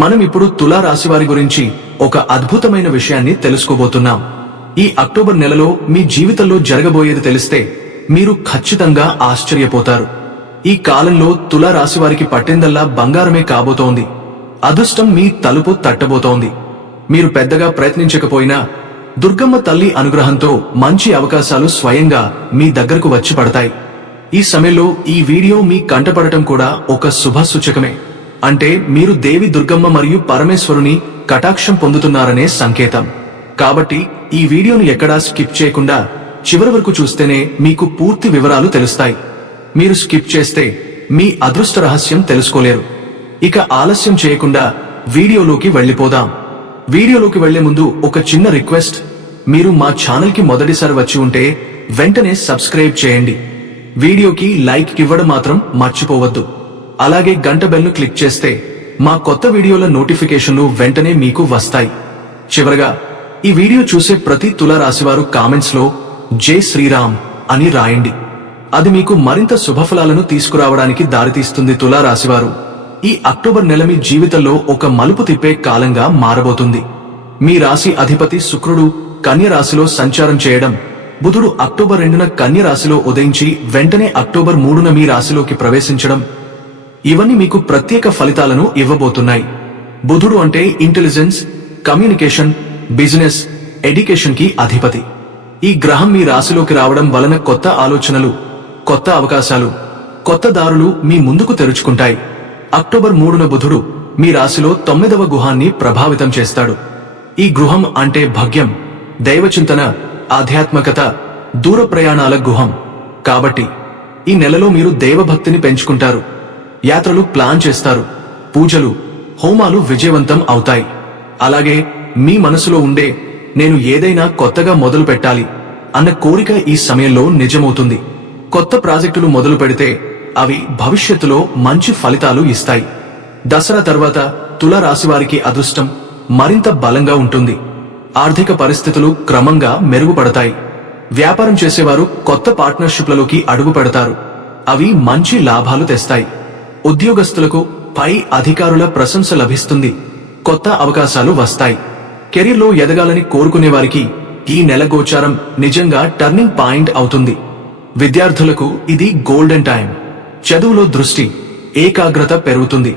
మనం ఇప్పుడు తులా రాశివారి గురించి ఒక అద్భుతమైన విషయాన్ని తెలుసుకోబోతున్నాం. ఈ అక్టోబర్ నెలలో మీ జీవితంలో జరగబోయేది తెలిస్తే మీరు ఖచ్చితంగా ఆశ్చర్యపోతారు. ఈ కాలంలో తులా రాశివారికి పట్టిందల్లా బంగారమే కాబోతోంది. అదృష్టం మీ తలుపు తట్టబోతోంది. మీరు పెద్దగా ప్రయత్నించకపోయినా దుర్గమ్మ తల్లి అనుగ్రహంతో మంచి అవకాశాలు స్వయంగా మీ దగ్గరకు వచ్చి పడతాయి. ఈ సమయంలో ఈ వీడియో మీ కంటపడటం కూడా ఒక శుభ సూచకమే. అంటే మీరు దేవి దుర్గమ్మ మరియు పరమేశ్వరుని కటాక్షం పొందుతున్నారనే సంకేతం. కాబట్టి ఈ వీడియోను ఎక్కడా స్కిప్ చేయకుండా చివరి వరకు చూస్తేనే మీకు పూర్తి వివరాలు తెలుస్తాయి. మీరు స్కిప్ చేస్తే మీ అదృష్ట రహస్యం తెలుసుకోలేరు. ఇక ఆలస్యం చేయకుండా వీడియోలోకి వెళ్ళిపోదాం. వీడియోలోకి వెళ్లే ముందు ఒక చిన్న రిక్వెస్ట్, మీరు మా ఛానల్ కి మొదటిసారి వచ్చి ఉంటే వెంటనే సబ్స్క్రైబ్ చేయండి. వీడియోకి లైక్ ఇవ్వడం మాత్రం మర్చిపోవద్దు. అలాగే గంట బెల్ను క్లిక్ చేస్తే మా కొత్త వీడియోల నోటిఫికేషన్లు వెంటనే మీకు వస్తాయి. చివరగా ఈ వీడియో చూసే ప్రతి తులా రాశివారు కామెంట్స్ లో జై శ్రీరామ్ అని రాయండి. అది మీకు మరింత శుభఫలాలను తీసుకురావడానికి దారితీస్తుంది. తులా రాశివారు, ఈ అక్టోబర్ నెల మీ జీవితంలో ఒక మలుపు తిప్పే కాలంగా మారబోతుంది. మీ రాశి అధిపతి శుక్రుడు కన్య రాశిలో సంచారం చేయడం, బుధుడు అక్టోబర్ 2న కన్య రాశిలో ఉదయించి వెంటనే అక్టోబర్ 3న మీ రాశిలోకి ప్రవేశించడం, ఇవన్నీ మీకు ప్రత్యేక ఫలితాలను ఇవ్వబోతున్నాయి. బుధుడు అంటే ఇంటెలిజెన్స్, కమ్యూనికేషన్, బిజినెస్, ఎడ్యుకేషన్ కి అధిపతి. ఈ గ్రహం మీ రాశిలోకి రావడం వలన కొత్త ఆలోచనలు, కొత్త అవకాశాలు, కొత్త దారులు మీ ముందుకు తెరుచుకుంటాయి. అక్టోబర్ 3న బుధుడు మీ రాశిలో 9వ గుహాన్ని ప్రభావితం చేస్తాడు. ఈ గృహం అంటే భాగ్యం, దైవచింతన, ఆధ్యాత్మికత, దూర ప్రయాణాల గుహం. కాబట్టి ఈ నెలలో మీరు దైవభక్తిని పెంచుకుంటారు, యాత్రలు ప్లాన్ చేస్తారు, పూజలు, హోమాలు విజయవంతం అవుతాయి. అలాగే మీ మనసులో ఉండే నేను ఏదైనా కొత్తగా మొదలు పెట్టాలి అన్న కోరిక ఈ సమయంలో నిజమవుతుంది. కొత్త ప్రాజెక్టులు మొదలు పెడితే అవి భవిష్యత్తులో మంచి ఫలితాలు ఇస్తాయి. దసరా తర్వాత తులా రాశివారికి అదృష్టం మరింత బలంగా ఉంటుంది. ఆర్థిక పరిస్థితులు క్రమంగా మెరుగుపడతాయి. వ్యాపారం చేసేవారు కొత్త పార్ట్నర్షిప్లలోకి అడుగు పెడతారు. అవి మంచి లాభాలు తెస్తాయి. ఉద్యోగస్తులకు పై అధికారుల ప్రశంస లభిస్తుంది. కొత్త అవకాశాలు వస్తాయి. కెరీర్లో ఎదగాలని కోరుకునే వారికి ఈ నెల గోచారం నిజంగా టర్నింగ్ పాయింట్ అవుతుంది. విద్యార్థులకు ఇది గోల్డెన్ టైం. చదువులో దృష్టి, ఏకాగ్రత పెరుగుతుంది.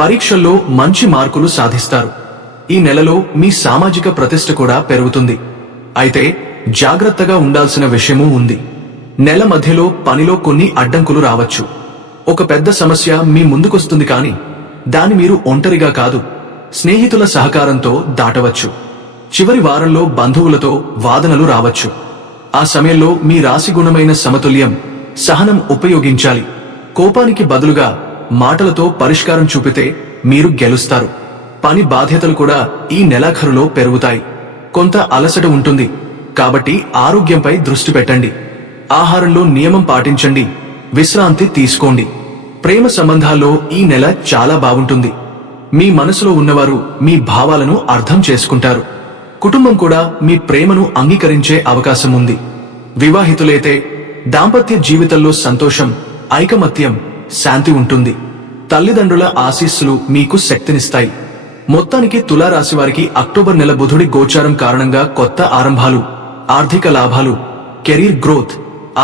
పరీక్షల్లో మంచి మార్కులు సాధిస్తారు. ఈ నెలలో మీ సామాజిక ప్రతిష్ట కూడా పెరుగుతుంది. అయితే జాగ్రత్తగా ఉండాల్సిన విషయమూ ఉంది. నెల మధ్యలో పనిలో కొన్ని అడ్డంకులు రావచ్చు. ఒక పెద్ద సమస్య మీ ముందుకొస్తుంది, కానీ దాన్ని మీరు ఒంటరిగా కాదు, స్నేహితుల సహకారంతో దాటవచ్చు. చివరి వారంలో బంధువులతో వాదనలు రావచ్చు. ఆ సమయంలో మీ రాశి గుణమైన సమతుల్యం, సహనం ఉపయోగించాలి. కోపానికి బదులుగా మాటలతో పరిష్కారం చూపితే మీరు గెలుస్తారు. పని బాధ్యతలు కూడా ఈ నెలాఖరులో పెరుగుతాయి. కొంత అలసట ఉంటుంది, కాబట్టి ఆరోగ్యంపై దృష్టి పెట్టండి. ఆహారంలో నియమం పాటించండి, విశ్రాంతి తీసుకోండి. ప్రేమ సంబంధాల్లో ఈ నెల చాలా బాగుంటుంది. మీ మనసులో ఉన్నవారు మీ భావాలను అర్థం చేసుకుంటారు. కుటుంబం కూడా మీ ప్రేమను అంగీకరించే అవకాశం ఉంది. వివాహితులైతే దాంపత్య జీవితంలో సంతోషం, ఐకమత్యం, శాంతి ఉంటుంది. తల్లిదండ్రుల ఆశీస్సులు మీకు శక్తినిస్తాయి. మొత్తానికి తులా రాశివారికి అక్టోబర్ నెల బుధుడి గోచారం కారణంగా కొత్త ఆరంభాలు, ఆర్థిక లాభాలు, కెరీర్ గ్రోత్,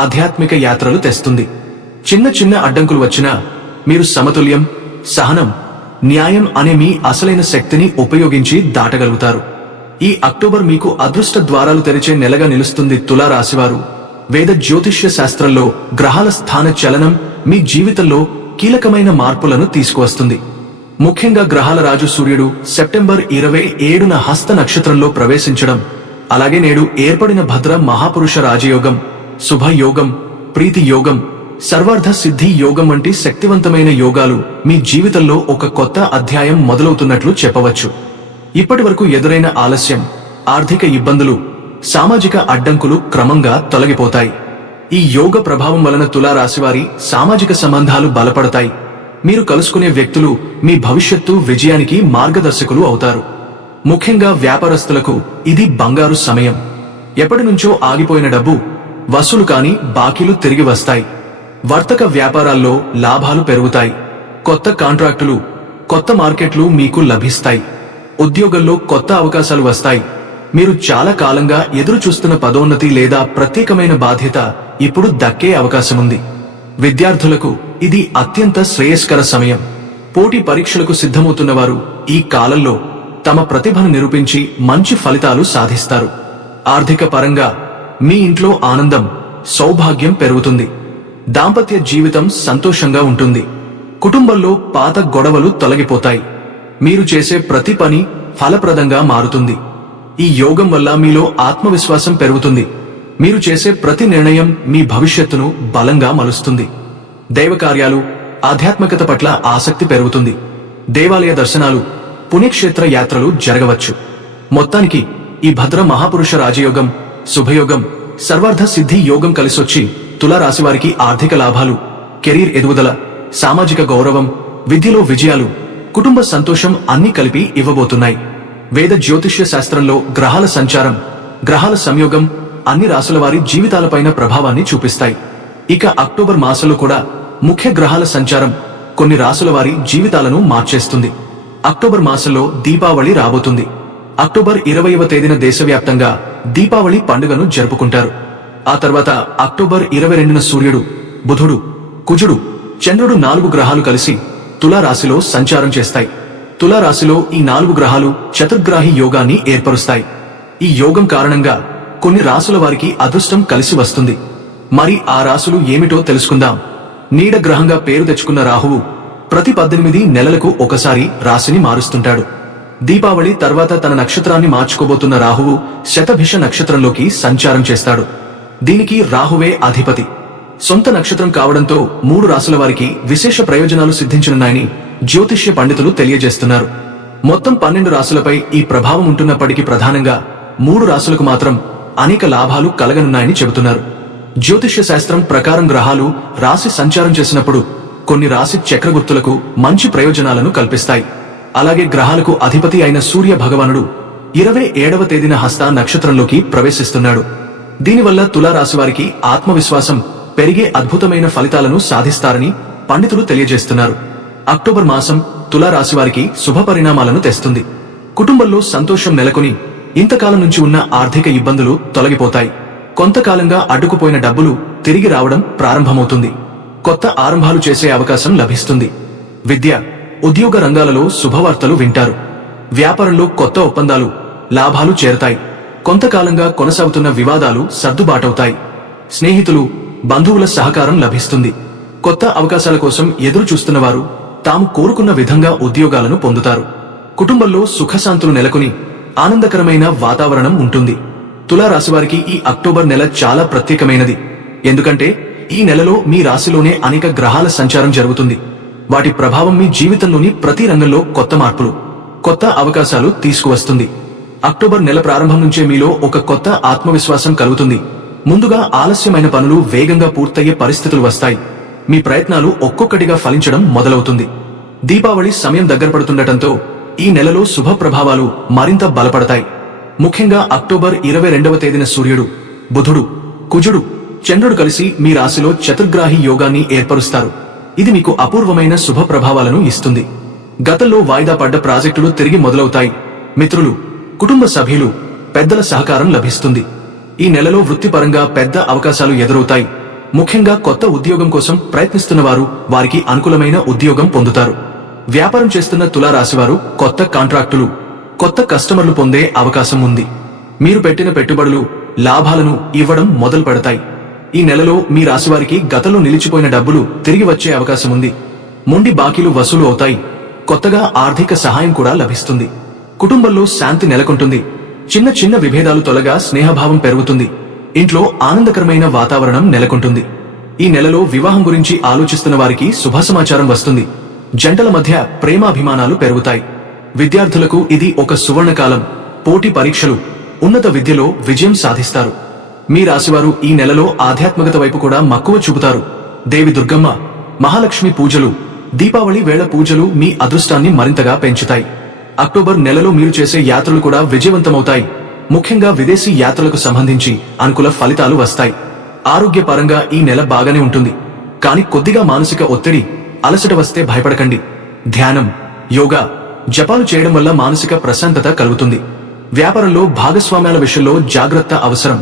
ఆధ్యాత్మిక యాత్రలు తెస్తుంది. చిన్న చిన్న అడ్డంకులు వచ్చినా మీరు సమతుల్యం, సహనం, న్యాయం అనే మీ అసలైన శక్తిని ఉపయోగించి దాటగలుగుతారు. ఈ అక్టోబర్ మీకు అదృష్ట ద్వారాలు తెరిచే నెలగా నిలుస్తుంది. తులా రాశివారు, వేద జ్యోతిష్య శాస్త్రంలో గ్రహాల స్థాన చలనం మీ జీవితంలో కీలకమైన మార్పులను తీసుకువస్తుంది. ముఖ్యంగా గ్రహాల రాజు సూర్యుడు సెప్టెంబర్ 27న హస్త నక్షత్రంలో ప్రవేశించడం, అలాగే నేడు ఏర్పడిన భద్ర మహాపురుష రాజయోగం, శుభయోగం, ప్రీతి యోగం, సర్వార్థ సిద్ధి యోగం వంటి శక్తివంతమైన యోగాలు మీ జీవితంలో ఒక కొత్త అధ్యాయం మొదలవుతున్నట్లు చెప్పవచ్చు. ఇప్పటి వరకు ఎదురైన ఆలస్యం, ఆర్థిక ఇబ్బందులు, సామాజిక అడ్డంకులు క్రమంగా తొలగిపోతాయి. ఈ యోగ ప్రభావం వలన తులా రాశివారి సామాజిక సంబంధాలు బలపడతాయి. మీరు కలుసుకునే వ్యక్తులు మీ భవిష్యత్తు విజయానికి మార్గదర్శకులు అవుతారు. ముఖ్యంగా వ్యాపారస్తులకు ఇది బంగారు సమయం. ఎప్పటినుంచో ఆగిపోయిన డబ్బు వసూలు కాని బాకీలు తిరిగి వస్తాయి. వర్తక వ్యాపారాల్లో లాభాలు పెరుగుతాయి. కొత్త కాంట్రాక్టులు, కొత్త మార్కెట్లు మీకు లభిస్తాయి. ఉద్యోగంలో కొత్త అవకాశాలు వస్తాయి. మీరు చాలా కాలంగా ఎదురు చూస్తున్న పదోన్నతి లేదా ప్రత్యేకమైన బాధ్యత ఇప్పుడు దక్కే అవకాశముంది. విద్యార్థులకు ఇది అత్యంత శ్రేయస్కర సమయం. పోటీ పరీక్షలకు సిద్ధమవుతున్నవారు ఈ కాలంలో తమ ప్రతిభను నిరూపించి మంచి ఫలితాలు సాధిస్తారు. ఆర్థిక పరంగా మీ ఇంట్లో ఆనందం, సౌభాగ్యం పెరుగుతుంది. దాంపత్య జీవితం సంతోషంగా ఉంటుంది. కుటుంబంలో పాత గొడవలు తొలగిపోతాయి. మీరు చేసే ప్రతి పని ఫలప్రదంగా మారుతుంది. ఈ యోగం వల్ల మీలో ఆత్మవిశ్వాసం పెరుగుతుంది. మీరు చేసే ప్రతి నిర్ణయం మీ భవిష్యత్తును బలంగా మలుస్తుంది. దైవకార్యాలు, ఆధ్యాత్మికత పట్ల ఆసక్తి పెరుగుతుంది. దేవాలయ దర్శనాలు, పుణ్యక్షేత్ర యాత్రలు జరగవచ్చు. మొత్తానికి ఈ భద్ర మహాపురుష రాజయోగం, శుభయోగం, సర్వార్థ సిద్ధి యోగం కలిసొచ్చి తులారాశివారికి ఆర్థిక లాభాలు, కెరీర్ ఎదుగుదల, సామాజిక గౌరవం, విద్యలో విజయాలు, కుటుంబ సంతోషం అన్నీ కలిపి ఇవ్వబోతున్నాయి. వేద జ్యోతిష్య శాస్త్రంలో గ్రహాల సంచారం, గ్రహాల సంయోగం అన్ని రాశుల వారి జీవితాలపైన ప్రభావాన్ని చూపిస్తాయి. ఇక అక్టోబర్ మాసంలో కూడా ముఖ్య గ్రహాల సంచారం కొన్ని రాశుల వారి జీవితాలను మార్చేస్తుంది. అక్టోబర్ మాసంలో దీపావళి రాబోతుంది. అక్టోబర్ 20వ తేదీన దేశవ్యాప్తంగా దీపావళి పండుగను జరుపుకుంటారు. ఆ తర్వాత అక్టోబర్ 22న సూర్యుడు, బుధుడు, కుజుడు, చంద్రుడు 4 గ్రహాలు కలిసి తులారాశిలో సంచారం చేస్తాయి. తులారాశిలో ఈ 4 గ్రహాలు చతుర్గ్రాహి యోగాన్ని ఏర్పరుస్తాయి. ఈ యోగం కారణంగా కొన్ని రాశుల వారికి అదృష్టం కలిసి వస్తుంది. మరి ఆ రాశులు ఏమిటో తెలుసుకుందాం. నీడ గ్రహంగా పేరు తెచ్చుకున్న రాహువు ప్రతి 18 నెలలకు ఒకసారి రాశిని మారుస్తుంటాడు. దీపావళి తర్వాత తన నక్షత్రాన్ని మార్చుకోబోతున్న రాహువు శతభిష నక్షత్రంలోకి సంచారం చేస్తాడు. దీనికి రాహువే అధిపతి. సొంత నక్షత్రం కావడంతో 3 రాశుల వారికి విశేష ప్రయోజనాలు సిద్ధించనున్నాయని జ్యోతిష్య పండితులు తెలియజేస్తున్నారు. మొత్తం 12 రాశులపై ఈ ప్రభావం ఉంటున్నప్పటికీ ప్రధానంగా 3 రాశులకు మాత్రం అనేక లాభాలు కలగనున్నాయని చెబుతున్నారు. జ్యోతిష్య శాస్త్రం ప్రకారం గ్రహాలు రాశి సంచారం చేసినప్పుడు కొన్ని రాశి చక్రగుర్తులకు మంచి ప్రయోజనాలను కల్పిస్తాయి. అలాగే గ్రహాలకు అధిపతి అయిన సూర్య భగవానుడు 27వ తేదీన హస్త నక్షత్రంలోకి ప్రవేశిస్తున్నాడు. దీనివల్ల తులారాశి వారికి ఆత్మవిశ్వాసం పెరిగే అద్భుతమైన ఫలితాలను సాధిస్తారని పండితులు తెలియజేస్తున్నారు. అక్టోబర్ మాసం తులారాశి వారికి శుభ పరిణామాలను తెస్తుంది. కుటుంబంలో సంతోషం నెలకొని ఇంతకాలం నుంచి ఉన్న ఆర్థిక ఇబ్బందులు తొలగిపోతాయి. కొంతకాలంగా అడ్డుకుపోయిన డబ్బులు తిరిగి రావడం ప్రారంభమవుతుంది. కొత్త ఆరంభాలు చేసే అవకాశం లభిస్తుంది. విద్య, ఉద్యోగ రంగాలలో శుభవార్తలు వింటారు. వ్యాపారంలో కొత్త ఒప్పందాలు, లాభాలు చేరతాయి. కొంతకాలంగా కొనసాగుతున్న వివాదాలు సర్దుబాటవుతాయి. స్నేహితులు, బంధువుల సహకారం లభిస్తుంది. కొత్త అవకాశాల కోసం ఎదురు చూస్తున్నవారు తాము కోరుకున్న విధంగా ఉద్యోగాలను పొందుతారు. కుటుంబంలో సుఖశాంతులు నెలకొని ఆనందకరమైన వాతావరణం ఉంటుంది. తులారాశివారికి ఈ అక్టోబర్ నెల చాలా ప్రత్యేకమైనది. ఎందుకంటే ఈ నెలలో మీ రాశిలోనే అనేక గ్రహాల సంచారం జరుగుతుంది. వాటి ప్రభావం మీ జీవితంలోని ప్రతి రంగంలో కొత్త మార్పులు, కొత్త అవకాశాలు తీసుకువస్తుంది. అక్టోబర్ నెల ప్రారంభం నుంచే మీలో ఒక కొత్త ఆత్మవిశ్వాసం కలుగుతుంది. ముందుగా ఆలస్యమైన పనులు వేగంగా పూర్తయ్యే పరిస్థితులు వస్తాయి. మీ ప్రయత్నాలు ఒక్కొక్కటిగా ఫలించడం మొదలవుతుంది. దీపావళి సమయం దగ్గర పడుతుండటంతో ఈ నెలలో శుభ ప్రభావాలు మరింత బలపడతాయి. ముఖ్యంగా అక్టోబర్ 22వ తేదీన సూర్యుడు, బుధుడు, కుజుడు, చంద్రుడు కలిసి మీ రాశిలో చతుర్గ్రాహి యోగాన్ని ఏర్పరుస్తారు. ఇది మీకు అపూర్వమైన శుభ ప్రభావాలను ఇస్తుంది. గతంలో వాయిదా పడ్డ ప్రాజెక్టులు తిరిగి మొదలవుతాయి. మిత్రులు, కుటుంబ సభ్యులు, పెద్దల సహకారం లభిస్తుంది. ఈ నెలలో వృత్తిపరంగా పెద్ద అవకాశాలు ఎదురవుతాయి. ముఖ్యంగా కొత్త ఉద్యోగం కోసం ప్రయత్నిస్తున్న వారు వారికి అనుకూలమైన ఉద్యోగం పొందుతారు. వ్యాపారం చేస్తున్న తులారాశివారు కొత్త కాంట్రాక్టులు, కొత్త కస్టమర్లు పొందే అవకాశం ఉంది. మీరు పెట్టిన పెట్టుబడులు లాభాలను ఇవ్వడం మొదలు పెడతాయి. ఈ నెలలో మీ రాశివారికి గతంలో నిలిచిపోయిన డబ్బులు తిరిగి వచ్చే అవకాశం ఉంది. మొండి బాకీలు వసూలు అవుతాయి. కొత్తగా ఆర్థిక సహాయం కూడా లభిస్తుంది. కుటుంబంలో శాంతి నెలకొంటుంది. చిన్న చిన్న విభేదాలు తొలగా స్నేహభావం పెరుగుతుంది. ఇంట్లో ఆనందకరమైన వాతావరణం నెలకొంటుంది. ఈ నెలలో వివాహం గురించి ఆలోచిస్తున్న వారికి శుభ సమాచారం వస్తుంది. జంటల మధ్య ప్రేమాభిమానాలు పెరుగుతాయి. విద్యార్థులకు ఇది ఒక సువర్ణకాలం. పోటీ పరీక్షలు, ఉన్నత విద్యలో విజయం సాధిస్తారు. మీ రాశివారు ఈ నెలలో ఆధ్యాత్మికత వైపు కూడా మక్కువ చూపుతారు. దేవి దుర్గమ్మ, మహాలక్ష్మి పూజలు, దీపావళి వేళ పూజలు మీ అదృష్టాన్ని మరింతగా పెంచుతాయి. అక్టోబర్ నెలలో మీరు చేసే యాత్రలు కూడా విజయవంతమవుతాయి. ముఖ్యంగా విదేశీ యాత్రలకు సంబంధించి అనుకూల ఫలితాలు వస్తాయి. ఆరోగ్యపరంగా ఈ నెల బాగానే ఉంటుంది. కానీ కొద్దిగా మానసిక ఒత్తిడి, అలసట వస్తే భయపడకండి. ధ్యానం, యోగా, జపాలు చేయడం వల్ల మానసిక ప్రశాంతత కలుగుతుంది. వ్యాపారంలో భాగస్వామ్యాల విషయంలో జాగ్రత్త అవసరం,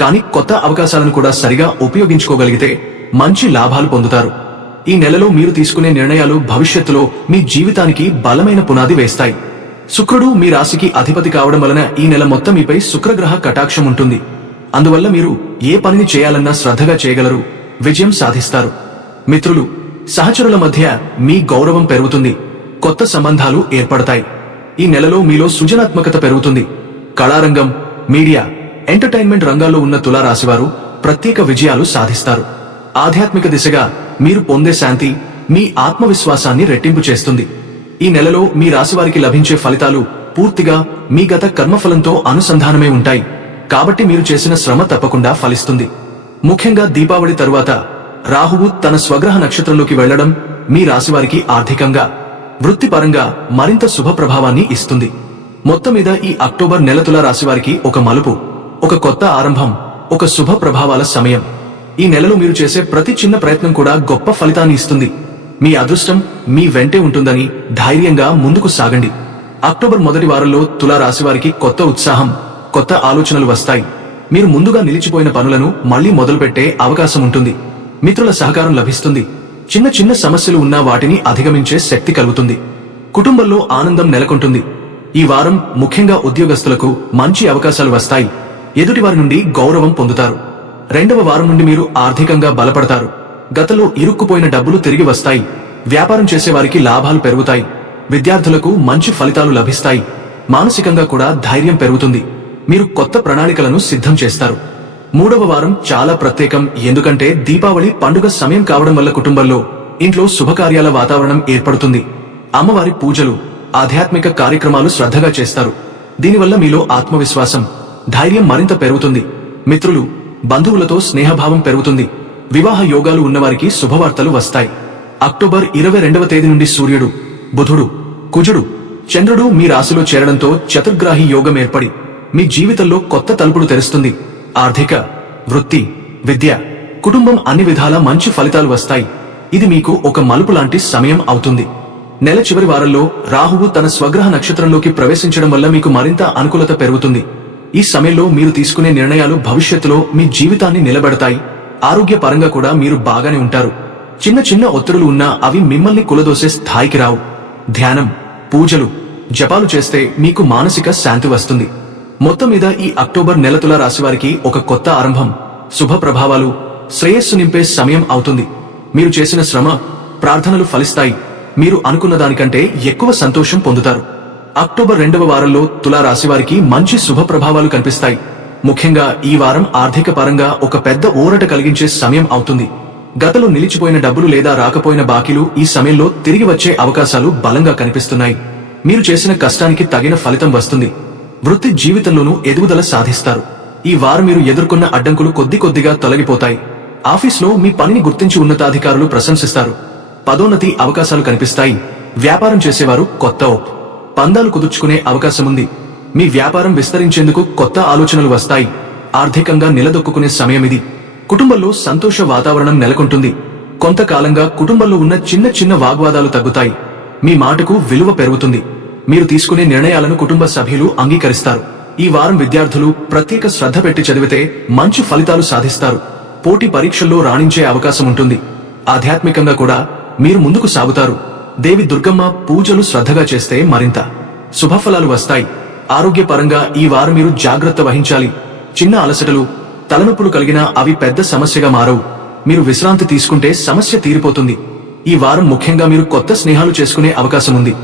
కానీ కొత్త అవకాశాలను కూడా సరిగా ఉపయోగించుకోగలిగితే మంచి లాభాలు పొందుతారు. ఈ నెలలో మీరు తీసుకునే నిర్ణయాలు భవిష్యత్తులో మీ జీవితానికి బలమైన పునాది వేస్తాయి. శుక్రుడు మీ రాశికి అధిపతి కావడం వలన ఈ నెల మొత్తం మీపై శుక్రగ్రహ కటాక్షం ఉంటుంది. అందువల్ల మీరు ఏ పనిని చేయాలన్నా శ్రద్ధగా చేయగలరు, విజయం సాధిస్తారు. మిత్రులు, సహచరుల మధ్య మీ గౌరవం పెరుగుతుంది, కొత్త సంబంధాలు ఏర్పడతాయి. ఈ నెలలో మీలో సృజనాత్మకత పెరుగుతుంది. కళారంగం, మీడియా, ఎంటర్టైన్మెంట్ రంగాల్లో ఉన్న తులారాశివారు ప్రత్యేక విజయాలు సాధిస్తారు. ఆధ్యాత్మిక దిశగా మీరు పొందే శాంతి మీ ఆత్మవిశ్వాసాన్ని రెట్టింపు చేస్తుంది. ఈ నెలలో మీ రాశివారికి లభించే ఫలితాలు పూర్తిగా మీ గత కర్మఫలంతో అనుసంధానమై ఉంటాయి. కాబట్టి మీరు చేసిన శ్రమ తప్పకుండా ఫలిస్తుంది. ముఖ్యంగా దీపావళి తరువాత రాహువు తన స్వగ్రహ నక్షత్రంలోకి వెళ్లడం మీ రాశివారికి ఆర్థికంగా, వృత్తిపరంగా మరింత శుభ ప్రభావాన్ని ఇస్తుంది. మొత్తం మీద ఈ అక్టోబర్ నెల తులా రాశివారికి ఒక మలుపు, ఒక కొత్త ఆరంభం, ఒక శుభ ప్రభావాల సమయం. ఈ నెలలో మీరు చేసే ప్రతి చిన్న ప్రయత్నం కూడా గొప్ప ఫలితాన్ని ఇస్తుంది. మీ అదృష్టం మీ వెంటే ఉంటుందని ధైర్యంగా ముందుకు సాగండి. అక్టోబర్ మొదటి వారంలో తులా రాశివారికి కొత్త ఉత్సాహం, కొత్త ఆలోచనలు వస్తాయి. మీరు ముందుగా నిలిచిపోయిన పనులను మళ్లీ మొదలుపెట్టే అవకాశం ఉంటుంది. మిత్రుల సహకారం లభిస్తుంది. చిన్న చిన్న సమస్యలు ఉన్నా వాటిని అధిగమించే శక్తి కలుగుతుంది. కుటుంబంలో ఆనందం నెలకొంటుంది. ఈ వారం ముఖ్యంగా ఉద్యోగస్తులకు మంచి అవకాశాలు వస్తాయి. ఎదుటివారి నుండి గౌరవం పొందుతారు. రెండవ వారం నుండి మీరు ఆర్థికంగా బలపడతారు. గతంలో ఇరుక్కుపోయిన డబ్బులు తిరిగి వస్తాయి. వ్యాపారం చేసేవారికి లాభాలు పెరుగుతాయి. విద్యార్థులకు మంచి ఫలితాలు లభిస్తాయి. మానసికంగా కూడా ధైర్యం పెరుగుతుంది. మీరు కొత్త ప్రణాళికలను సిద్ధం చేస్తారు. మూడవ వారం చాలా ప్రత్యేకం, ఎందుకంటే దీపావళి పండుగ సమయం కావడం వల్ల కుటుంబంలో, ఇంట్లో శుభకార్యాల వాతావరణం ఏర్పడుతుంది. అమ్మవారి పూజలు, ఆధ్యాత్మిక కార్యక్రమాలు శ్రద్ధగా చేస్తారు. దీనివల్ల మీలో ఆత్మవిశ్వాసం, ధైర్యం మరింత పెరుగుతుంది. మిత్రులు, బంధువులతో స్నేహభావం పెరుగుతుంది. వివాహ యోగాలు ఉన్నవారికి శుభవార్తలు వస్తాయి. అక్టోబర్ 22వ తేదీ నుండి సూర్యుడు, బుధుడు, కుజుడు, చంద్రుడు మీ రాశిలో చేరడంతో చతుర్గ్రాహి యోగం ఏర్పడి మీ జీవితంలో కొత్త తలుపులు తెరుస్తుంది. ఆర్థిక, వృత్తి, విద్య, కుటుంబం అన్ని విధాలా మంచి ఫలితాలు వస్తాయి. ఇది మీకు ఒక మలుపు లాంటి సమయం అవుతుంది. నెల చివరి వారంలో రాహువు తన స్వగ్రహ నక్షత్రంలోకి ప్రవేశించడం వల్ల మీకు మరింత అనుకూలత పెరుగుతుంది. ఈ సమయంలో మీరు తీసుకునే నిర్ణయాలు భవిష్యత్తులో మీ జీవితాన్ని నిలబెడతాయి. ఆరోగ్య పరంగా కూడా మీరు బాగానే ఉంటారు. చిన్న చిన్న ఒత్తిడులు ఉన్నా అవి మిమ్మల్ని కులదోసే స్థాయికి రావు. ధ్యానం, పూజలు, జపాలు చేస్తే మీకు మానసిక శాంతి వస్తుంది. మొత్తం మీద ఈ అక్టోబర్ నెల తులా రాశివారికి ఒక కొత్త ఆరంభం, శుభ ప్రభావాలు, శ్రేయస్సు నింపే సమయం అవుతుంది. మీరు చేసిన శ్రమ, ప్రార్థనలు ఫలిస్తాయి. మీరు అనుకున్న దానికంటే ఎక్కువ సంతోషం పొందుతారు. అక్టోబర్ 2వ వారంలో తులా రాశివారికి మంచి శుభ ప్రభావాలు కనిపిస్తాయి. ముఖ్యంగా ఈ వారం ఆర్థిక పరంగా ఒక పెద్ద ఊరట కలిగించే సమయం అవుతుంది. గతంలో నిలిచిపోయిన డబ్బులు లేదా రాకపోయిన బాకీలు ఈ సమయంలో తిరిగి వచ్చే అవకాశాలు బలంగా కనిపిస్తున్నాయి. మీరు చేసిన కష్టానికి తగిన ఫలితం వస్తుంది. వృత్తి జీవితంలోనూ ఎదుగుదల సాధిస్తారు. ఈ వారం మీరు ఎదుర్కొన్న అడ్డంకులు కొద్ది కొద్దిగా తొలగిపోతాయి. ఆఫీస్లో మీ పనిని గుర్తించి ఉన్నతాధికారులు ప్రశంసిస్తారు. పదోన్నతి అవకాశాలు కనిపిస్తాయి. వ్యాపారం చేసేవారు కొత్త పందాలు కుదుర్చుకునే అవకాశముంది. మీ వ్యాపారం విస్తరించేందుకు కొత్త ఆలోచనలు వస్తాయి. ఆర్థికంగా నిలదొక్కునే సమయమిది. కుటుంబంలో సంతోష వాతావరణం నెలకొంటుంది. కొంతకాలంగా కుటుంబంలో ఉన్న చిన్న చిన్న వాగ్వాదాలు తగ్గుతాయి. మీ మాటకు విలువ పెరుగుతుంది. మీరు తీసుకునే నిర్ణయాలను కుటుంబ సభ్యులు అంగీకరిస్తారు. ఈ వారం విద్యార్థులు ప్రత్యేక శ్రద్ధ పెట్టి చదివితే మంచి ఫలితాలు సాధిస్తారు. పోటీ పరీక్షల్లో రాణించే అవకాశం ఉంటుంది. ఆధ్యాత్మికంగా కూడా మీరు ముందుకు సాగుతారు. దేవి దుర్గమ్మ పూజలు శ్రద్ధగా చేస్తే మరింత శుభఫలాలు వస్తాయి. ఆరోగ్యపరంగా ఈ వారం మీరు జాగ్రత్త వహించాలి. చిన్న అలసటలు, తలనొప్పులు కలిగినా అవి పెద్ద సమస్యగా మారవు. మీరు విశ్రాంతి తీసుకుంటే సమస్య తీరిపోతుంది. ఈ వారం ముఖ్యంగా మీరు కొత్త స్నేహాలు చేసుకునే అవకాశం ఉంది.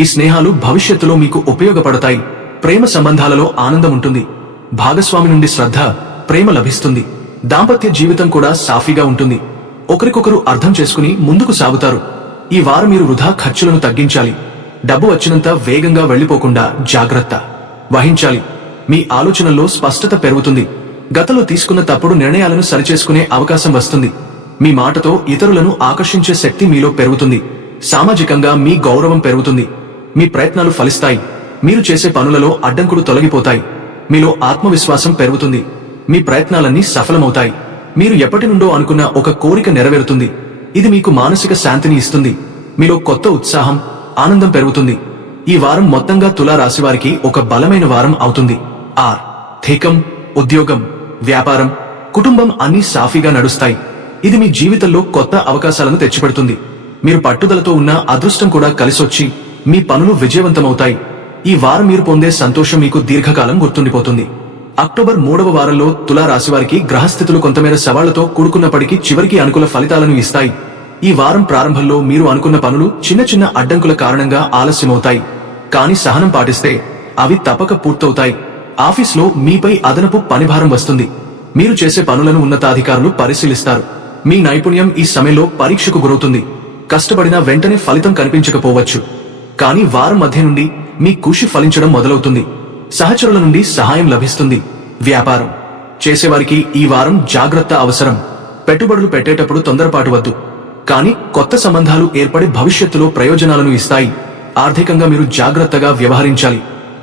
ఈ స్నేహాలు భవిష్యత్తులో మీకు ఉపయోగపడతాయి. ప్రేమ సంబంధాలలో ఆనందం ఉంటుంది. భాగస్వామి నుండి శ్రద్ధ, ప్రేమ లభిస్తుంది. దాంపత్య జీవితం కూడా సాఫీగా ఉంటుంది. ఒకరికొకరు అర్థం చేసుకుని ముందుకు సాగుతారు. ఈ వారం మీరు వృధా ఖర్చులను తగ్గించాలి. డబ్బు వచ్చినంత వేగంగా వెళ్లిపోకుండా జాగ్రత్త వహించాలి. మీ ఆలోచనల్లో స్పష్టత పెరుగుతుంది. గతంలో తీసుకున్న తప్పుడు నిర్ణయాలను సరిచేసుకునే అవకాశం వస్తుంది. మీ మాటతో ఇతరులను ఆకర్షించే శక్తి మీలో పెరుగుతుంది. సామాజికంగా మీ గౌరవం పెరుగుతుంది. మీ ప్రయత్నాలు ఫలిస్తాయి. మీరు చేసే పనులలో అడ్డంకులు తొలగిపోతాయి. మీలో ఆత్మవిశ్వాసం పెరుగుతుంది. మీ ప్రయత్నాలన్నీ సఫలమవుతాయి. మీరు ఎప్పటి నుండో అనుకున్న ఒక కోరిక నెరవేరుతుంది. ఇది మీకు మానసిక శాంతిని ఇస్తుంది. మీలో కొత్త ఉత్సాహం, ఆనందం పెరుగుతుంది. ఈ వారం మొత్తంగా తులా రాశి వారికి ఒక బలమైన వారం అవుతుంది. ఆర్థికం, ఉద్యోగం, వ్యాపారం, కుటుంబం అన్నీ సాఫీగా నడుస్తాయి. ఇది మీ జీవితంలో కొత్త అవకాశాలను తెచ్చిపెడుతుంది. మీరు పట్టుదలతో ఉన్న అదృష్టం కూడా కలిసొచ్చి మీ పనులు విజయవంతమవుతాయి. ఈ వారం మీరు పొందే సంతోషం మీకు దీర్ఘకాలం గుర్తుండిపోతుంది. అక్టోబర్ 3వ వారంలో తులా రాశివారికి గ్రహస్థితులు కొంతమేర సవాళ్లతో కూడుకున్నప్పటికీ చివరికి అనుకూల ఫలితాలను ఇస్తాయి. ఈ వారం ప్రారంభంలో మీరు అనుకున్న పనులు చిన్న చిన్న అడ్డంకుల కారణంగా ఆలస్యమవుతాయి. కానీ సహనం పాటిస్తే అవి తప్పక పూర్తవుతాయి. ఆఫీస్లో మీపై అదనపు పనిభారం వస్తుంది. మీరు చేసే పనులను ఉన్నతాధికారులు పరిశీలిస్తారు. మీ నైపుణ్యం ఈ సమయంలో పరీక్షకు గురవుతుంది. కష్టపడినా వెంటనే ఫలితం కనిపించకపోవచ్చు. కానీ వారం మధ్య నుండి మీ కృషి ఫలించడం మొదలవుతుంది. సహచరుల నుండి సహాయం లభిస్తుంది. వ్యాపారం చేసేవారికి ఈ వారం జాగ్రత్త అవసరం. పెట్టుబడులు పెట్టేటప్పుడు తొందరపాటు వద్దు. కానీ కొత్త సంబంధాలు ఏర్పడి భవిష్యత్తులో ప్రయోజనాలను ఇస్తాయి. ఆర్థికంగా మీరు జాగ్రత్తగా వ్యవహరించాలి.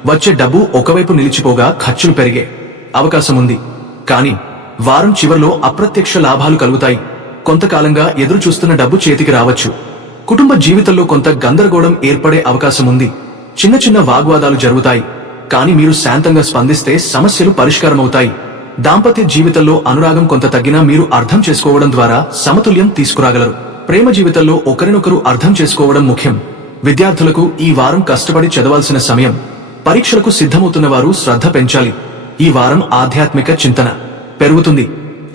వచ్చే డబ్బు ఒకవైపు నిలిచిపోగా ఖర్చులు పెరిగే అవకాశం ఉంది. కానీ వారం చివర్లో అప్రత్యక్ష లాభాలు కలుగుతాయి. కొంతకాలంగా ఎదురు చూస్తున్న డబ్బు చేతికి రావచ్చు. కుటుంబ జీవితంలో కొంత గందరగోళం ఏర్పడే అవకాశం ఉంది. చిన్న చిన్న వాగ్వాదాలు జరుగుతాయి. కానీ మీరు శాంతంగా స్పందిస్తే సమస్యలు పరిష్కారమవుతాయి. దాంపత్య జీవితంలో అనురాగం కొంత తగ్గినా మీరు అర్థం చేసుకోవడం ద్వారా సమతుల్యం తీసుకురాగలరు. ప్రేమ జీవితంలో ఒకరినొకరు అర్థం చేసుకోవడం ముఖ్యం. విద్యార్థులకు ఈ వారం కష్టపడి చదవాల్సిన సమయం. పరీక్షలకు సిద్ధమవుతున్న వారు శ్రద్ధ పెంచాలి. ఈ వారం ఆధ్యాత్మిక చింతన పెరుగుతుంది.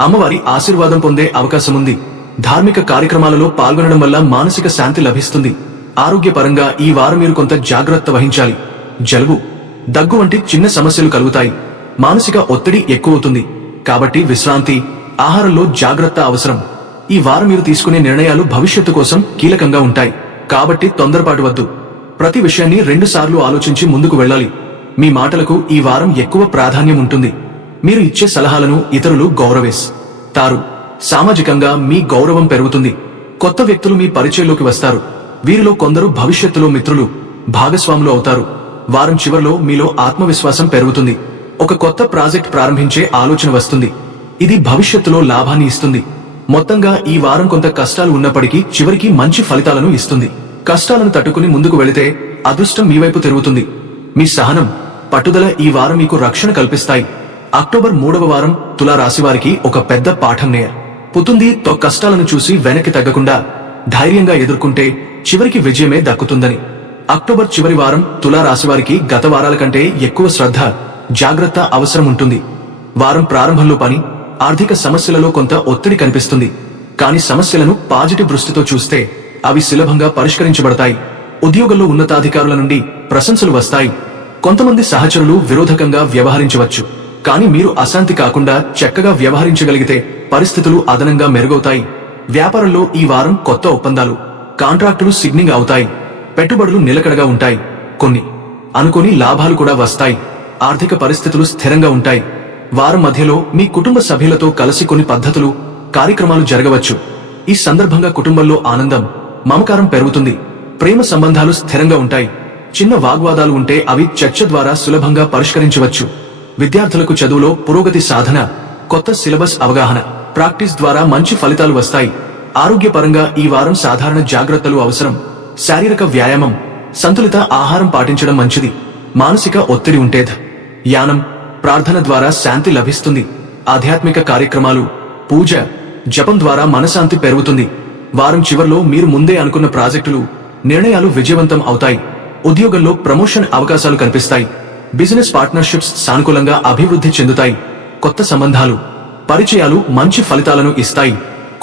అమ్మవారి ఆశీర్వాదం పొందే అవకాశముంది. ధార్మిక కార్యక్రమాలలో పాల్గొనడం వల్ల మానసిక శాంతి లభిస్తుంది. ఆరోగ్యపరంగా ఈ వారం మీరు కొంత జాగ్రత్త వహించాలి. జలుబు, దగ్గు వంటి చిన్న సమస్యలు కలుగుతాయి. మానసిక ఒత్తిడి ఎక్కువవుతుంది. కాబట్టి విశ్రాంతి, ఆహారంలో జాగ్రత్త అవసరం. ఈ వారం మీరు తీసుకునే నిర్ణయాలు భవిష్యత్తు కోసం కీలకంగా ఉంటాయి. కాబట్టి తొందరపాటు వద్దు. ప్రతి విషయాన్ని 2 సార్లు ఆలోచించి ముందుకు వెళ్ళాలి. మీ మాటలకు ఈ వారం ఎక్కువ ప్రాధాన్యం ఉంటుంది. మీరు ఇచ్చే సలహాలను ఇతరులు గౌరవిస్తారు. సామాజికంగా మీ గౌరవం పెరుగుతుంది. కొత్త వ్యక్తులు మీ పరిచయంలోకి వస్తారు. వీరిలో కొందరు భవిష్యత్తులో మిత్రులు, భాగస్వాములు అవుతారు. వారం చివర్లో మీలో ఆత్మవిశ్వాసం పెరుగుతుంది. ఒక కొత్త ప్రాజెక్ట్ ప్రారంభించే ఆలోచన వస్తుంది. ఇది భవిష్యత్తులో లాభాన్ని ఇస్తుంది. మొత్తంగా ఈ వారం కొంత కష్టాలు ఉన్నప్పటికీ చివరికి మంచి ఫలితాలను ఇస్తుంది. కష్టాలను తట్టుకుని ముందుకు వెళితే అదృష్టం మీ వైపు తిరుగుతుంది. మీ సహనం, పట్టుదల ఈ వారం మీకు రక్షణ కల్పిస్తాయి. అక్టోబర్ 3వ వారం తులా రాశివారికి ఒక పెద్ద పాఠం నేర్పుతుంది. కష్టాలను చూసి వెనక్కి తగ్గకుండా ధైర్యంగా ఎదుర్కొంటే చివరికి విజయమే దక్కుతుందని. అక్టోబర్ చివరి వారం తులా రాశివారికి గత వారాల కంటే ఎక్కువ శ్రద్ధ, జాగ్రత్త అవసరం ఉంటుంది. వారం ప్రారంభంలో పని, ఆర్థిక సమస్యలలో కొంత ఒత్తిడి కనిపిస్తుంది. కానీ సమస్యలను పాజిటివ్ దృష్టితో చూస్తే అవి సులభంగా పరిష్కరించబడతాయి. ఉద్యోగంలో ఉన్నతాధికారుల నుండి ప్రశంసలు వస్తాయి. కొంతమంది సహచరులు విరోధకంగా వ్యవహరించవచ్చు. కానీ మీరు అశాంతి కాకుండా చక్కగా వ్యవహరించగలిగితే పరిస్థితులు అదనంగా మెరుగవుతాయి. వ్యాపారంలో ఈ వారం కొత్త ఒప్పందాలు, కాంట్రాక్టులు సిగ్నింగ్ అవుతాయి. పెట్టుబడులు నిలకడగా ఉంటాయి. కొన్ని అనుకోని లాభాలు కూడా వస్తాయి. ఆర్థిక పరిస్థితులు స్థిరంగా ఉంటాయి. వారం మధ్యలో మీ కుటుంబ సభ్యులతో కలిసి కొన్ని పద్ధతులు, కార్యక్రమాలు జరగవచ్చు. ఈ సందర్భంగా కుటుంబంలో ఆనందం, మమకారం పెరుగుతుంది. ప్రేమ సంబంధాలు స్థిరంగా ఉంటాయి. చిన్న వాగ్వాదాలు ఉంటే అవి చర్చ ద్వారా సులభంగా పరిష్కరించవచ్చు. విద్యార్థులకు చదువులో పురోగతి సాధన, కొత్త సిలబస్ అవగాహన, ప్రాక్టీస్ ద్వారా మంచి ఫలితాలు వస్తాయి. ఆరోగ్యపరంగా ఈ వారం సాధారణ జాగ్రత్తలు అవసరం. శారీరక వ్యాయామం, సంతులిత ఆహారం పాటించడం మంచిది. మానసిక ఒత్తిడి ఉంటే ధ్యానం, ప్రార్థన ద్వారా శాంతి లభిస్తుంది. ఆధ్యాత్మిక కార్యక్రమాలు, పూజ, జపం ద్వారా మనశాంతి పెరుగుతుంది. వారం చివర్లో మీరు ముందే అనుకున్న ప్రాజెక్టులు, నిర్ణయాలు విజయవంతం అవుతాయి. ఉద్యోగంలో ప్రమోషన్ అవకాశాలు కనిపిస్తాయి. బిజినెస్ పార్ట్నర్షిప్స్ సానుకూలంగా అభివృద్ధి చెందుతాయి. కొత్త సంబంధాలు, పరిచయాలు మంచి ఫలితాలను ఇస్తాయి.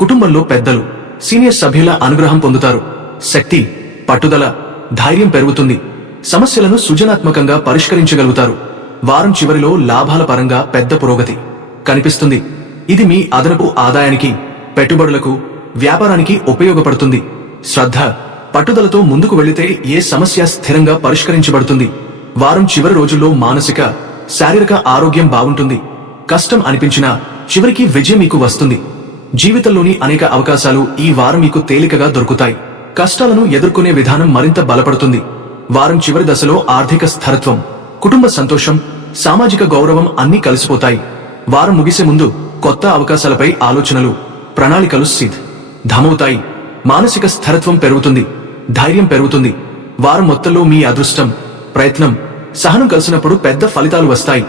కుటుంబంలో పెద్దలు, సీనియర్ సభ్యుల అనుగ్రహం పొందుతారు. శక్తి, పట్టుదల, ధైర్యం పెరుగుతుంది. సమస్యలను సృజనాత్మకంగా పరిష్కరించగలుగుతారు. వారం చివరిలో లాభాల పరంగా పెద్ద పురోగతి కనిపిస్తుంది. ఇది మీ అదనపు ఆదాయానికి, పెట్టుబడులకు, వ్యాపారానికి ఉపయోగపడుతుంది. శ్రద్ధ, పట్టుదలతో ముందుకు వెళితే ఏ సమస్య స్థిరంగా పరిష్కరించబడుతుంది. వారం చివరి రోజుల్లో మానసిక, శారీరక ఆరోగ్యం బాగుంటుంది. కష్టం అనిపించినా చివరికి విజయం మీకు వస్తుంది. జీవితంలోని అనేక అవకాశాలు ఈ వారం మీకు తేలికగా దొరుకుతాయి. కష్టాలను ఎదుర్కొనే విధానం మరింత బలపడుతుంది. వారం చివరి దశలో ఆర్థిక స్థిరత్వం, కుటుంబ సంతోషం, సామాజిక గౌరవం అన్నీ కలిసిపోతాయి. వారం ముగిసే ముందు కొత్త అవకాశాలపై ఆలోచనలు, ప్రణాళికలు సిద్ధమవుతాయి. మానసిక స్థిరత్వం పెరుగుతుంది. ధైర్యం పెరుగుతుంది. వారం మొత్తంలో మీ అదృష్టం, ప్రయత్నం, సహనం కలిసినప్పుడు పెద్ద ఫలితాలు వస్తాయి.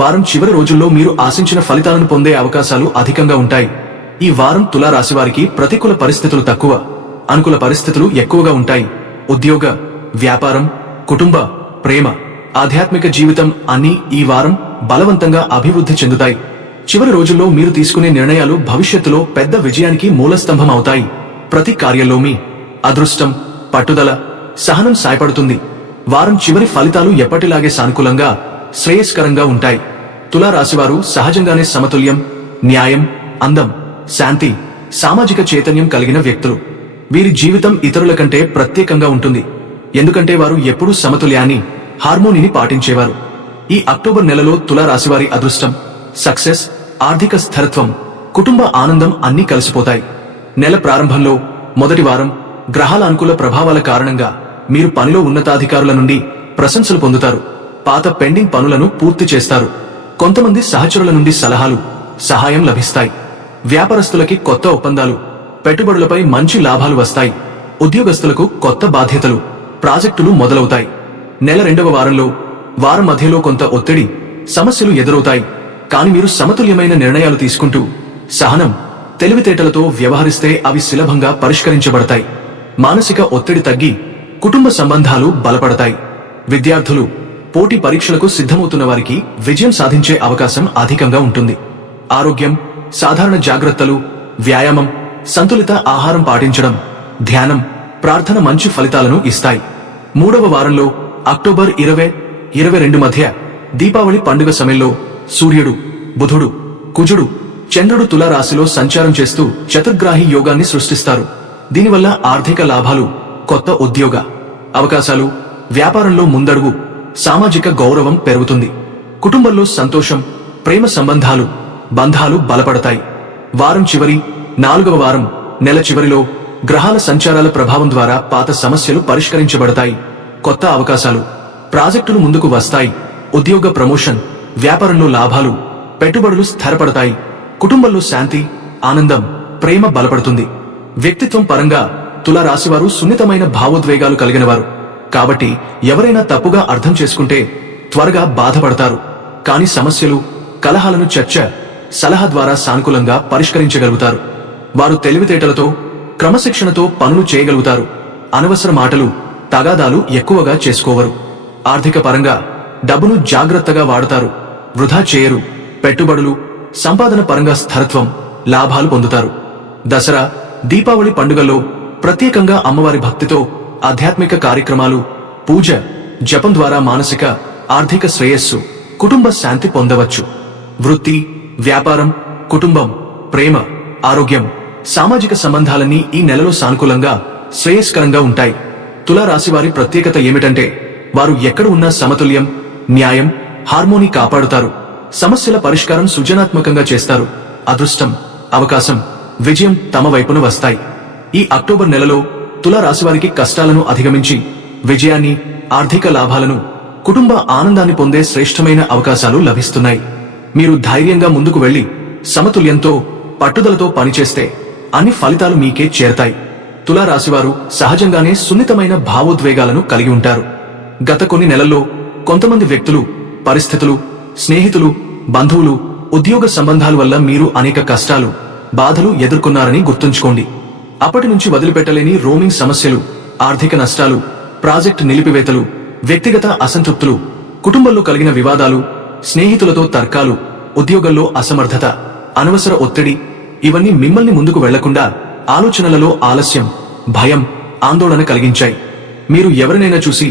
వారం చివరి రోజుల్లో మీరు ఆశించిన ఫలితాలను పొందే అవకాశాలు అధికంగా ఉంటాయి. ఈ వారం తులా రాశివారికి ప్రతికూల పరిస్థితులు తక్కువ, అనుకూల పరిస్థితులు ఎక్కువగా ఉంటాయి. ఉద్యోగ, వ్యాపారం, కుటుంబ, ప్రేమ, ఆధ్యాత్మిక జీవితం అన్నీ ఈ వారం బలవంతంగా అభివృద్ధి చెందుతాయి. చివరి రోజుల్లో మీరు తీసుకునే నిర్ణయాలు భవిష్యత్తులో పెద్ద విజయానికి మూలస్తంభం అవుతాయి. ప్రతి కార్యంలో మీ అదృష్టం, పట్టుదల, సహనం సాయపడుతుంది. వారం చివరి ఫలితాలు ఎప్పటిలాగే సానుకూలంగా, శ్రేయస్కరంగా ఉంటాయి. తులా రాశివారు సహజంగానే సమతుల్యం, న్యాయం, అందం, శాంతి, సామాజిక చైతన్యం కలిగిన వ్యక్తులు. వీరి జీవితం ఇతరుల కంటే ప్రత్యేకంగా ఉంటుంది. ఎందుకంటే వారు ఎప్పుడూ సమతుల్యాన్ని, హార్మోనీని పాటించేవారు. ఈ అక్టోబర్ నెలలో తులా రాశివారి అదృష్టం, సక్సెస్, ఆర్థిక స్థిరత్వం, కుటుంబ ఆనందం అన్నీ కలిసిపోతాయి. నెల ప్రారంభంలో మొదటి వారం గ్రహాల అనుకూల ప్రభావాల కారణంగా మీరు పనిలో ఉన్నతాధికారుల నుండి ప్రశంసలు పొందుతారు. పాత పెండింగ్ పనులను పూర్తి చేస్తారు. కొంతమంది సహచరుల నుండి సలహాలు, సహాయం లభిస్తాయి. వ్యాపారస్తులకి కొత్త ఒప్పందాలు, పెట్టుబడులపై మంచి లాభాలు వస్తాయి. ఉద్యోగస్తులకు కొత్త బాధ్యతలు, ప్రాజెక్టులు మొదలవుతాయి. నెల రెండవ వారంలో వారం మధ్యలో కొంత ఒత్తిడి, సమస్యలు ఎదురవుతాయి. కాని మీరు సమతుల్యమైన నిర్ణయాలు తీసుకుంటూ సహనం, తెలివితేటలతో వ్యవహరిస్తే అవి సులభంగా పరిష్కరించబడతాయి. మానసిక ఒత్తిడి తగ్గి కుటుంబ సంబంధాలు బలపడతాయి. విద్యార్థులు, పోటీ పరీక్షలకు సిద్ధమవుతున్న వారికి విజయం సాధించే అవకాశం అధికంగా ఉంటుంది. ఆరోగ్యం, సాధారణ జాగ్రత్తలు, వ్యాయామం, సంతులిత ఆహారం పాటించడం, ధ్యానం, ప్రార్థన మంచి ఫలితాలను ఇస్తాయి. మూడవ వారంలో అక్టోబర్ 20-22 మధ్య దీపావళి పండుగ సమయంలో సూర్యుడు, బుధుడు, కుజుడు, చంద్రుడు తులా రాశిలో సంచారం చేస్తూ చతుర్గ్రాహి యోగాన్ని సృష్టిస్తారు. దీనివల్ల ఆర్థిక లాభాలు, కొత్త ఉద్యోగ అవకాశాలు, వ్యాపారంలో ముందడుగు, సామాజిక గౌరవం పెరుగుతుంది. కుటుంబంలో సంతోషం, ప్రేమ సంబంధాలు, బంధాలు బలపడతాయి. వారం చివరి 4వ వారం, నెల చివరిలో గ్రహాల సంచారాల ప్రభావం ద్వారా పాత సమస్యలు పరిష్కరించబడతాయి. కొత్త అవకాశాలు, ప్రాజెక్టులు ముందుకు వస్తాయి. ఉద్యోగ ప్రమోషన్, వ్యాపారంలో లాభాలు, పెట్టుబడులు స్థిరపడతాయి. కుటుంబంలో శాంతి, ఆనందం, ప్రేమ బలపడుతుంది. వ్యక్తిత్వం పరంగా తులా రాశివారు సున్నితమైన భావోద్వేగాలు కలిగినవారు. కాబట్టి ఎవరైనా తప్పుగా అర్థం చేసుకుంటే త్వరగా బాధపడతారు. కాని సమస్యలు, కలహాలను చర్చ, సలహా ద్వారా సానుకూలంగా పరిష్కరించగలుగుతారు. వారు తెలివితేటలతో, క్రమశిక్షణతో పనులు చేయగలుగుతారు. అనవసర మాటలు, తగాదాలు ఎక్కువగా చేసుకోవరు. ఆర్థిక పరంగా డబ్బును జాగ్రత్తగా వాడతారు. వృధా చేయరు. పెట్టుబడులు, సంపాదన పరంగా స్థిరత్వం, లాభాలు పొందుతారు. దసరా, దీపావళి పండుగల్లో ప్రత్యేకంగా అమ్మవారి భక్తితో ఆధ్యాత్మిక కార్యక్రమాలు, పూజ, జపం ద్వారా మానసిక, ఆర్థిక శ్రేయస్సు, కుటుంబ శాంతి పొందవచ్చు. వృత్తి, వ్యాపారం, కుటుంబం, ప్రేమ, ఆరోగ్యం, సామాజిక సంబంధాలన్నీ ఈ నెలలో సానుకూలంగా, శ్రేయస్కరంగా ఉంటాయి. తులా రాశివారి ప్రత్యేకత ఏమిటంటే వారు ఎక్కడ ఉన్నా సమతుల్యం, న్యాయం, హార్మోనీ కాపాడుతారు. సమస్యల పరిష్కారం సృజనాత్మకంగా చేస్తారు. అదృష్టం, అవకాశం, విజయం తమ వైపున వస్తాయి. ఈ అక్టోబర్ నెలలో తులా రాశివారికి కష్టాలను అధిగమించి విజయాన్ని, ఆర్థిక లాభాలను, కుటుంబ ఆనందాన్ని పొందే శ్రేష్టమైన అవకాశాలు లభిస్తున్నాయి. మీరు ధైర్యంగా ముందుకు వెళ్లి సమతుల్యంతో, పట్టుదలతో పనిచేస్తే అన్ని ఫలితాలు మీకే చేరతాయి. తులా రాశివారు సహజంగానే సున్నితమైన భావోద్వేగాలను కలిగి ఉంటారు. గత కొన్ని నెలల్లో కొంతమంది వ్యక్తులు, పరిస్థితులు, స్నేహితులు, బంధువులు, ఉద్యోగ సంబంధాల వల్ల మీరు అనేక కష్టాలు, బాధలు ఎదుర్కొన్నారని గుర్తుంచుకోండి. అప్పటి నుంచి వదిలిపెట్టలేని రోమింగ్ సమస్యలు, ఆర్థిక నష్టాలు, ప్రాజెక్టు నిలిపివేతలు, వ్యక్తిగత అసంతృప్తులు, కుటుంబంలో కలిగిన వివాదాలు, స్నేహితులతో తర్కాలు, ఉద్యోగంలో అసమర్థత, అనవసర ఒత్తిడి, ఇవన్నీ మిమ్మల్ని ముందుకు వెళ్లకుండా ఆలోచనలలో ఆలస్యం, భయం, ఆందోళన కలిగించాయి. మీరు ఎవరినైనా చూసి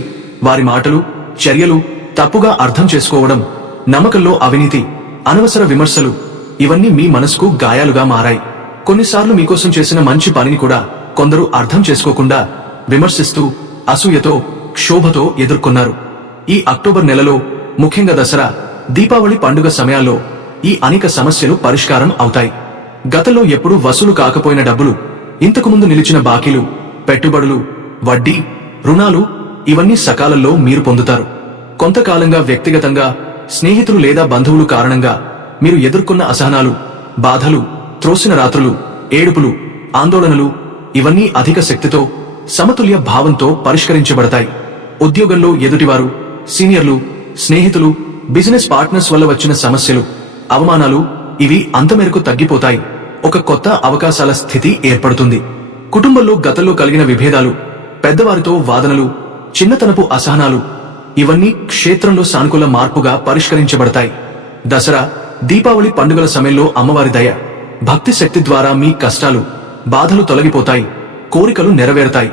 వారి మాటలు, చర్యలు తప్పుగా అర్థం చేసుకోవడం, నమ్మకంలో అవినీతి, అనవసర విమర్శలు, ఇవన్నీ మీ మనసుకు గాయాలుగా మారాయి. కొన్నిసార్లు మీకోసం చేసిన మంచి పనిని కూడా కొందరు అర్థం చేసుకోకుండా విమర్శిస్తూ అసూయతో, క్షోభతో ఎదుర్కొన్నారు. ఈ అక్టోబర్ నెలలో ముఖ్యంగా దసరా, దీపావళి పండుగ సమయాల్లో ఈ అనేక సమస్యలు పరిష్కారం అవుతాయి. గతంలో ఎప్పుడూ వసూలు కాకపోయిన డబ్బులు, ఇంతకుముందు నిలిచిన బాకీలు, పెట్టుబడులు, వడ్డీ, రుణాలు, ఇవన్నీ సకాలంలో మీరు పొందుతారు. కొంతకాలంగా వ్యక్తిగతంగా, స్నేహితులు లేదా బంధువులు కారణంగా మీరు ఎదుర్కొన్న అసహనాలు, బాధలు, త్రోసిన రాత్రులు, ఏడుపులు, ఆందోళనలు, ఇవన్నీ అధిక శక్తితో, సమతుల్య భావంతో పరిష్కరించబడతాయి. ఉద్యోగంలో ఎదుటివారు, సీనియర్లు, స్నేహితులు, బిజినెస్ పార్ట్నర్స్ వల్ల వచ్చిన సమస్యలు, అవమానాలు ఇవి అంతమేరకు తగ్గిపోతాయి. ఒక కొత్త అవకాశాల స్థితి ఏర్పడుతుంది. కుటుంబంలో గతంలో కలిగిన విభేదాలు, పెద్దవారితో వాదనలు, చిన్నతనపు అసహనాలు ఇవన్నీ క్షేత్రంలో సానుకూల మార్పుగా పరిష్కరించబడతాయి. దసరా, దీపావళి పండుగల సమయంలో అమ్మవారి దయ, భక్తి శక్తి ద్వారా మీ కష్టాలు, బాధలు తొలగిపోతాయి, కోరికలు నెరవేరుతాయి.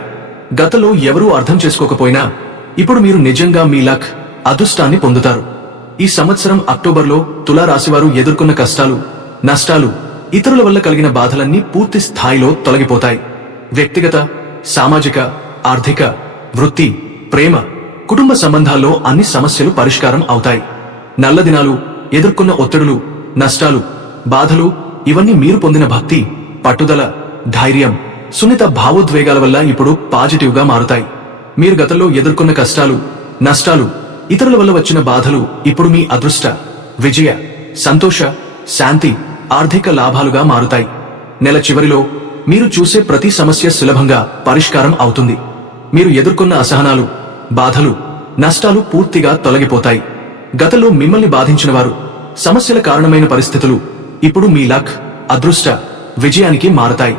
గతంలో ఎవరూ అర్థం చేసుకోకపోయినా ఇప్పుడు మీరు నిజంగా మీ లక్, అదృష్టాన్ని పొందుతారు. ఈ సంవత్సరం అక్టోబర్లో తులారాశివారు ఎదుర్కొన్న కష్టాలు, నష్టాలు, ఇతరుల వల్ల కలిగిన బాధలన్నీ పూర్తి స్థాయిలో తొలగిపోతాయి. వ్యక్తిగత, సామాజిక, ఆర్థిక, వృత్తి, ప్రేమ, కుటుంబ సంబంధాల్లో అన్ని సమస్యలు పరిష్కారం అవుతాయి. నల్ల దినాలు, ఎదుర్కొన్న ఒత్తిడులు, నష్టాలు, బాధలు ఇవన్నీ మీరు పొందిన భక్తి, పట్టుదల, ధైర్యం, సున్నిత భావోద్వేగాల వల్ల ఇప్పుడు పాజిటివ్ గా మారుతాయి. మీరు గతంలో ఎదుర్కొన్న కష్టాలు, నష్టాలు, ఇతరుల వల్ల వచ్చిన బాధలు ఇప్పుడు మీ అదృష్ట, విజయ, సంతోష, శాంతి, ఆర్థిక లాభాలుగా మారుతాయి. నెల చివరిలో మీరు చూసే ప్రతి సమస్య సులభంగా పరిష్కారం అవుతుంది. మీరు ఎదుర్కొన్న అసహనాలు, బాధలు, నష్టాలు పూర్తిగా తొలగిపోతాయి. గతంలో మిమ్మల్ని బాధించిన వారు, సమస్యల కారణమైన పరిస్థితులు ఇప్పుడు మీ లక్, అదృష్ట, విజయానికి మారతాయి.